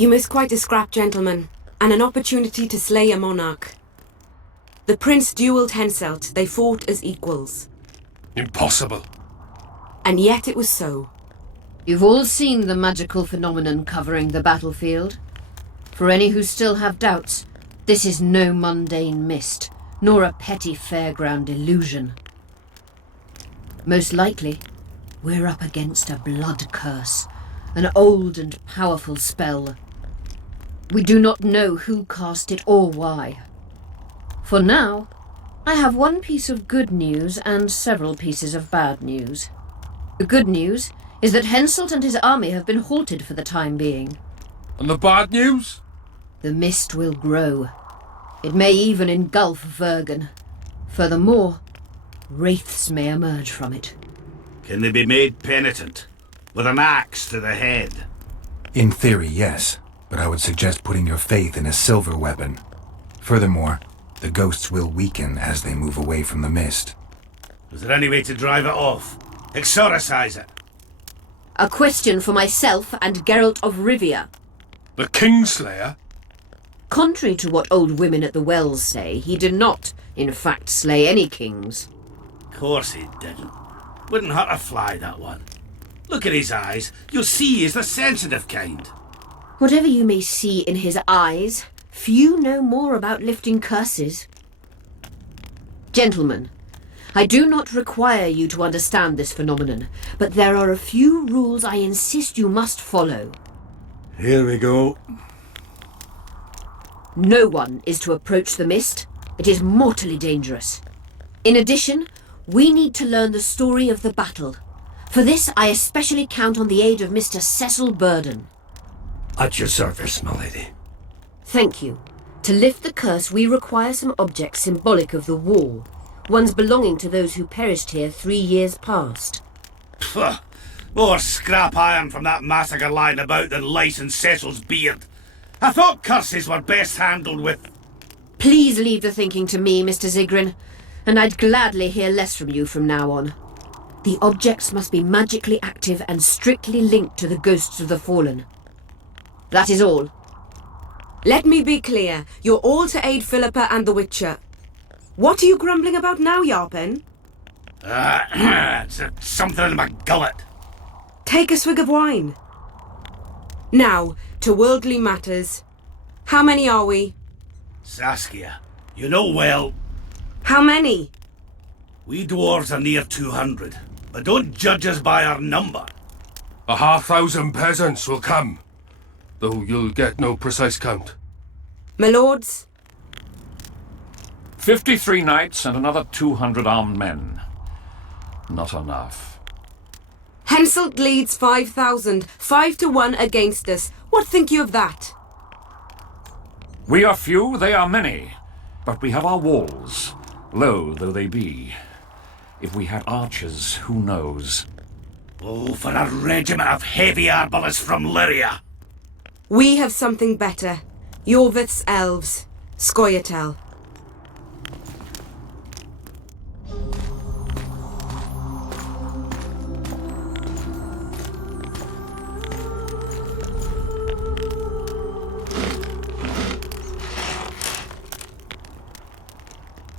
You miss quite a scrap, gentlemen, and an opportunity to slay a monarch. The prince duelled Henselt. They fought as equals. Impossible. And yet it was so. You've all seen the magical phenomenon covering the battlefield. For any who still have doubts, this is no mundane mist, nor a petty fairground illusion. Most likely, we're up against a blood curse, an old and powerful spell. We do not know who cast it or why. For now, I have one piece of good news and several pieces of bad news. The good news is that Henselt and his army have been halted for the time being. And the bad news? The mist will grow. It may even engulf Vergen. Furthermore, wraiths may emerge from it. Can they be made penitent? With an axe to the head? In theory, yes. But I would suggest putting your faith in a silver weapon. Furthermore, the ghosts will weaken as they move away from the mist. Is there any way to drive it off? Exorcise it? A question for myself and Geralt of Rivia. The Kingslayer? Contrary to what old women at the wells say, he did not, in fact, slay any kings. Course he didn't. Wouldn't hurt a fly, that one. Look at his eyes. You'll see he's the sensitive kind. Whatever you may see in his eyes, few know more about lifting curses. Gentlemen, I do not require you to understand this phenomenon, but there are a few rules I insist you must follow. Here we go. No one is to approach the mist. It is mortally dangerous. In addition, we need to learn the story of the battle. For this, I especially count on the aid of Mr. Cecil Burden. At your service, my lady. Thank you. To lift the curse, we require some objects symbolic of the war. Ones belonging to those who perished here 3 years past. Pfft! More scrap iron from that massacre lying about than lice in Cecil's beard. I thought curses were best handled with... Please leave the thinking to me, Mr. Zigrin, and I'd gladly hear less from you from now on. The objects must be magically active and strictly linked to the ghosts of the fallen. That is all. Let me be clear. You're all to aid Philippa and the Witcher. What are you grumbling about now, Yarpen? It's something in my gullet. Take a swig of wine. Now, to worldly matters. How many are we? Saskia, you know well... How many? We dwarves are near 200, but don't judge us by our number. 1,000 peasants will come, though you'll get no precise count. My lords? 53 knights and another 200 armed men. Not enough. Henselt leads 5,000, 5-1 against us. What think you of that? We are few, they are many, but we have our walls, low though they be. If we had archers, who knows? Oh, for a regiment of heavy arbalists from Lyria! We have something better. Yorvith's elves. Scoia'tael.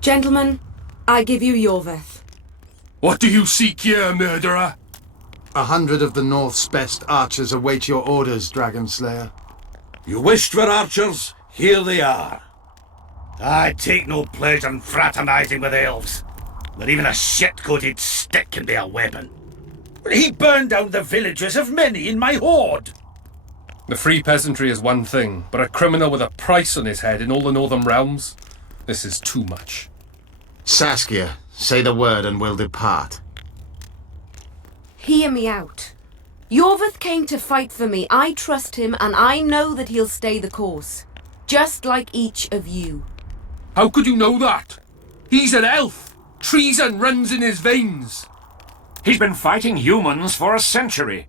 Gentlemen, I give you Yorvith. What do you seek here, murderer? 100 of the North's best archers await your orders, Dragon Slayer. You wished for archers? Here they are. I take no pleasure in fraternizing with elves, but even a shit-coated stick can be a weapon. He burned down the villages of many in my horde. The free peasantry is one thing, but a criminal with a price on his head in all the northern realms? This is too much. Saskia, say the word and we'll depart. Hear me out. Yorvith came to fight for me. I trust him, and I know that he'll stay the course. Just like each of you. How could you know that? He's an elf. Treason runs in his veins. He's been fighting humans for a century.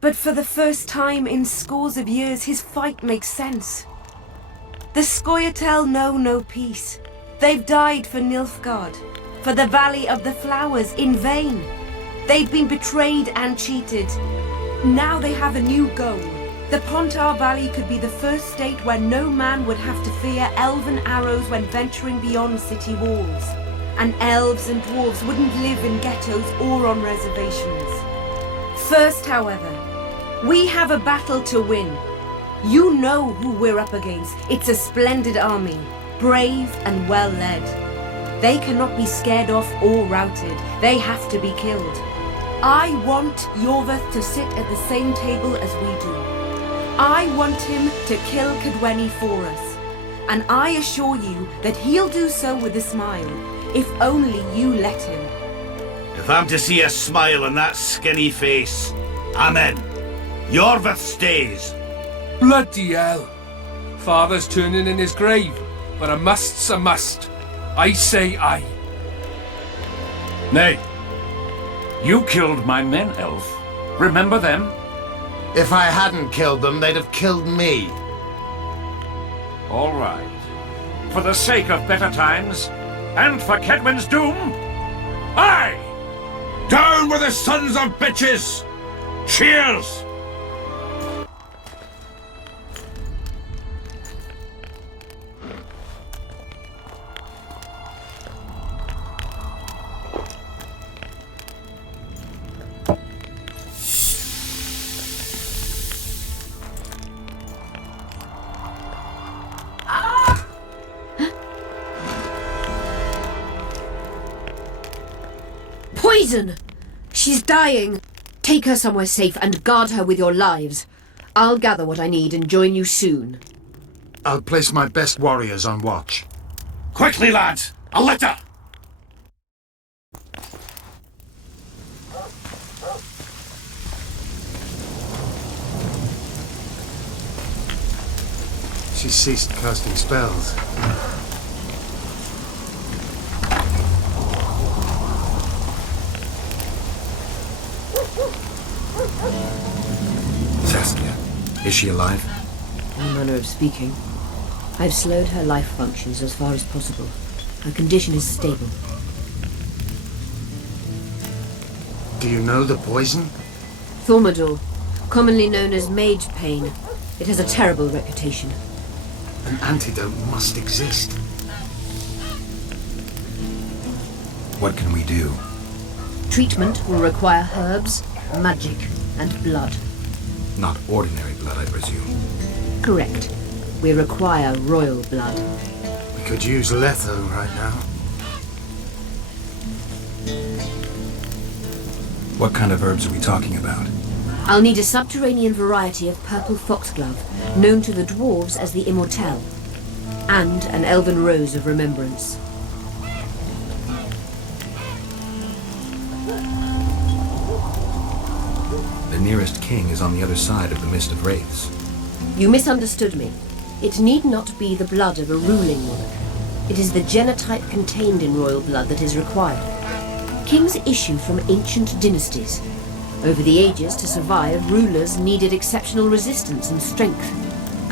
But for the first time in scores of years, his fight makes sense. The Scoia'tael know no peace. They've died for Nilfgaard, for the Valley of the Flowers, in vain. They've been betrayed and cheated. Now they have a new goal. The Pontar Valley could be the first state where no man would have to fear elven arrows when venturing beyond city walls. And elves and dwarves wouldn't live in ghettos or on reservations. First, however, we have a battle to win. You know who we're up against. It's a splendid army, brave and well led. They cannot be scared off or routed. They have to be killed. I want Yorvath to sit at the same table as we do. I want him to kill Cadweni for us. And I assure you that he'll do so with a smile, if only you let him. If I'm to see a smile on that skinny face, I'm in. Yorvath stays. Bloody hell! Father's turning in his grave, but a must's a must. I say aye. Nay. You killed my men, Elf. Remember them? If I hadn't killed them, they'd have killed me. All right. For the sake of better times, and for Kedwen's doom, aye! Down with the sons of bitches! Cheers! Poison! She's dying. Take her somewhere safe and guard her with your lives. I'll gather what I need and join you soon. I'll place my best warriors on watch. Quickly, lads! A litter! She ceased casting spells. Saskia, is she alive? No manner of speaking. I've slowed her life functions as far as possible. Her condition is stable. Do you know the poison? Thaumadour, commonly known as mage pain. It has a terrible reputation. An antidote must exist. What can we do? Treatment will require herbs, magic, and blood. Not ordinary blood, I presume. Correct. We require royal blood. We could use letho right now. What kind of herbs are we talking about? I'll need a subterranean variety of purple foxglove, known to the dwarves as the immortelle, and an elven rose of remembrance. The nearest king is on the other side of the Mist of Wraiths. You misunderstood me. It need not be the blood of a ruling monarch. It is the genotype contained in royal blood that is required. Kings issue from ancient dynasties. Over the ages, to survive, rulers needed exceptional resistance and strength.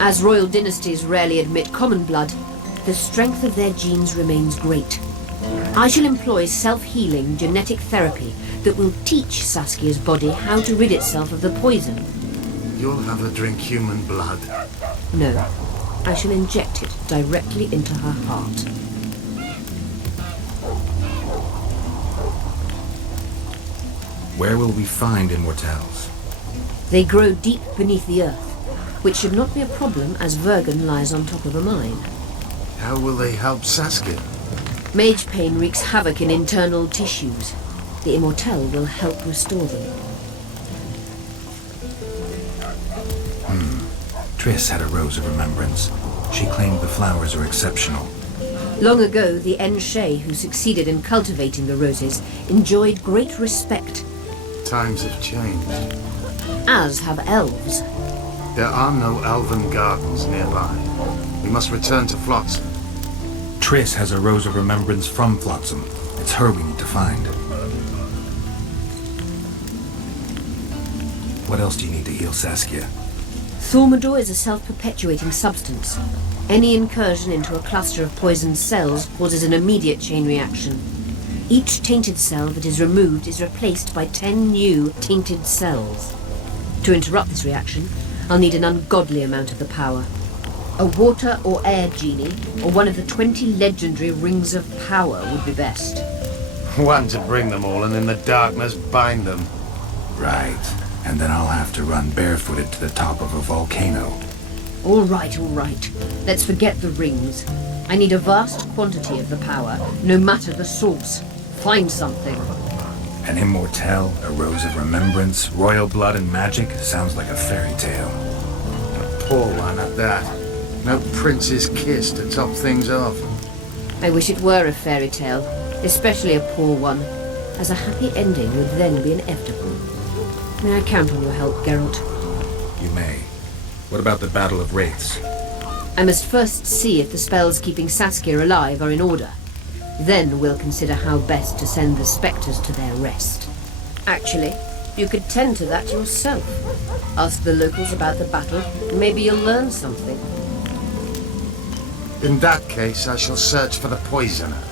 As royal dynasties rarely admit common blood, the strength of their genes remains great. I shall employ self-healing genetic therapy that will teach Saskia's body how to rid itself of the poison. You'll have her drink human blood. No, I shall inject it directly into her heart. Where will we find immortelles? They grow deep beneath the earth, which should not be a problem as Vergen lies on top of a mine. How will they help Saskia? Mage pain wreaks havoc in internal tissues. The immortelle will help restore them. Triss had a rose of remembrance. She claimed the flowers are exceptional. Long ago, the Enshe who succeeded in cultivating the roses enjoyed great respect, Times have changed. as have elves. There are no elven gardens nearby. We must return to Flotsam. Triss has a rose of remembrance from Flotsam. It's her we need to find. What else do you need to heal Saskia? Thaumadour is a self-perpetuating substance. Any incursion into a cluster of poisoned cells causes an immediate chain reaction. Each tainted cell that is removed is replaced by 10 new tainted cells. To interrupt this reaction, I'll need an ungodly amount of the power. A water or air genie, or one of the 20 legendary rings of power would be best. One to bring them all and in the darkness bind them. Right. And then I'll have to run barefooted to the top of a volcano. All right, all right. Let's forget the rings. I need a vast quantity of the power, no matter the source. Find something. An immortelle, a rose of remembrance, royal blood and magic sounds like a fairy tale. A poor one at that. No prince's kiss to top things off. I wish it were a fairy tale, especially a poor one, as a happy ending would then be inevitable. May I count on your help, Geralt? You may. What about the Battle of Wraiths? I must first see if the spells keeping Saskia alive are in order. Then we'll consider how best to send the spectres to their rest. Actually, you could tend to that yourself. Ask the locals about the battle, and maybe you'll learn something. In that case, I shall search for the poisoner.